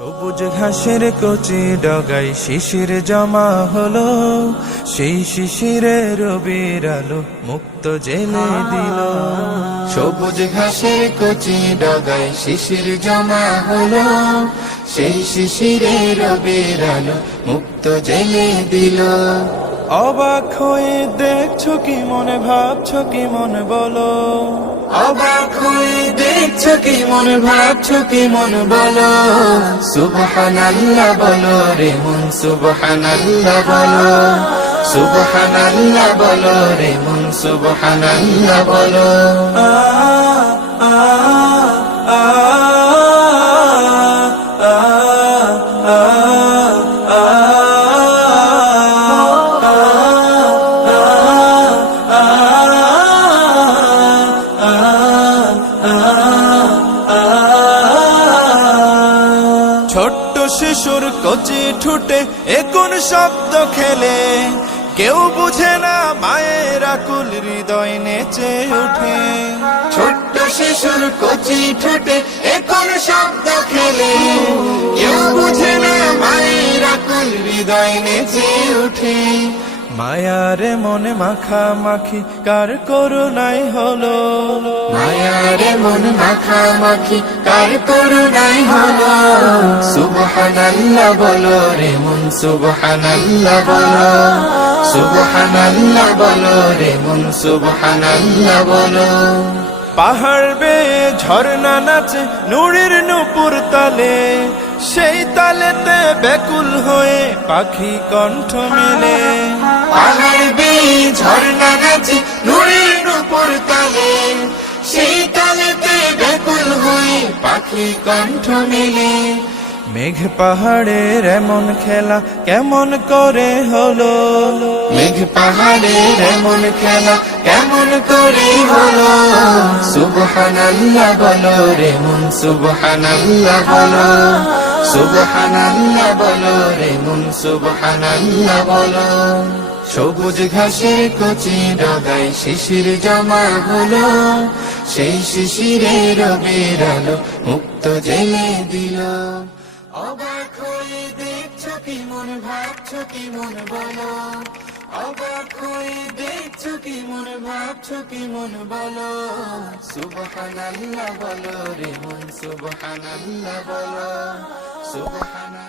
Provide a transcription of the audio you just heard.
সবুজ ঘাসের কচি ডগায় শিশির জমা হলো, সেই শিশিরে রবির আলো মুক্ত জেলে দিল। সবুজ ঘাসের কচি ডগায় শিশির জমা হলো, সেই শিশিরে রবির আলো মুক্ত জেলে দিল। অবাক হয়ে দেখছো কি মনে, ভাবছো কি মনে বলো। অবাক হয়ে দেখছো কি মন, ভাবছো কি মন বলো। সুবহানাল্লাহ বলো রে মন, সুবহানাল্লাহ বলো। সুবহানাল্লাহ বলো রে মন, সুবহানাল্লাহ বলো। ছোট্ট শিশুর কচি ঠুটে কোন শব্দ খেলে, কেউ বুঝে না মায়ের আকুল হৃদয় নেচে ওঠে। ছোট্ট শিশুর কচি ঠোঁটে কোন শব্দ খেলে, কেউ বুঝে না মায়ের আকুল হৃদয় নেচে ওঠে। মায়ার মনে মাখামাখি কার করুণাই হলো। মায়ার মন মাখামাখি কার করুণাই হলো। সুবহানাল্লাহ বলো রে মন, সুবহানাল্লাহ বলো। সুবহানাল্লাহ বলো রে মন, সুবহানাল্লাহ বলো। পাহাড় বেয়ে ঝর্ণা নাচে নুরের নূপুর তালে, সেই তালেতে ব্যাকুল হয়ে পাখি কণ্ঠ মেলে। পাহাড় বেয়ে ঝর্ণা নাচে নূরের নূপুর তালে, সেই তালেতে ব্যাকুল হয়ে পাখি কণ্ঠ মেলে। মেঘ পাহাড়ের এমন খেলা কেমন করে হলো। মেঘ পাহাড়ের এমন খেলা কেমন করে হলো। সুবহানাল্লাহ বলো রে মন, সুবহানাল্লাহ বলো। সুবহানাল্লাহ বলো রে মন, সুবহানাল্লাহ বলো। সবুজ ঘাসের কচি ডগায় শিশির জমা হলো, সেই শিশিরে রবির আলো মুক্ত জেলে দিল। অবাক হয়ে দেখছো কি মন, ভাবছো কি মন বলো। অবাক হয়ে দেখছো কি মন, ভাবছো কি মন বলো। সুবহানাল্লাহ বলো রে মন, সুবহানাল্লাহ বলো। সুবহানাল্লাহ।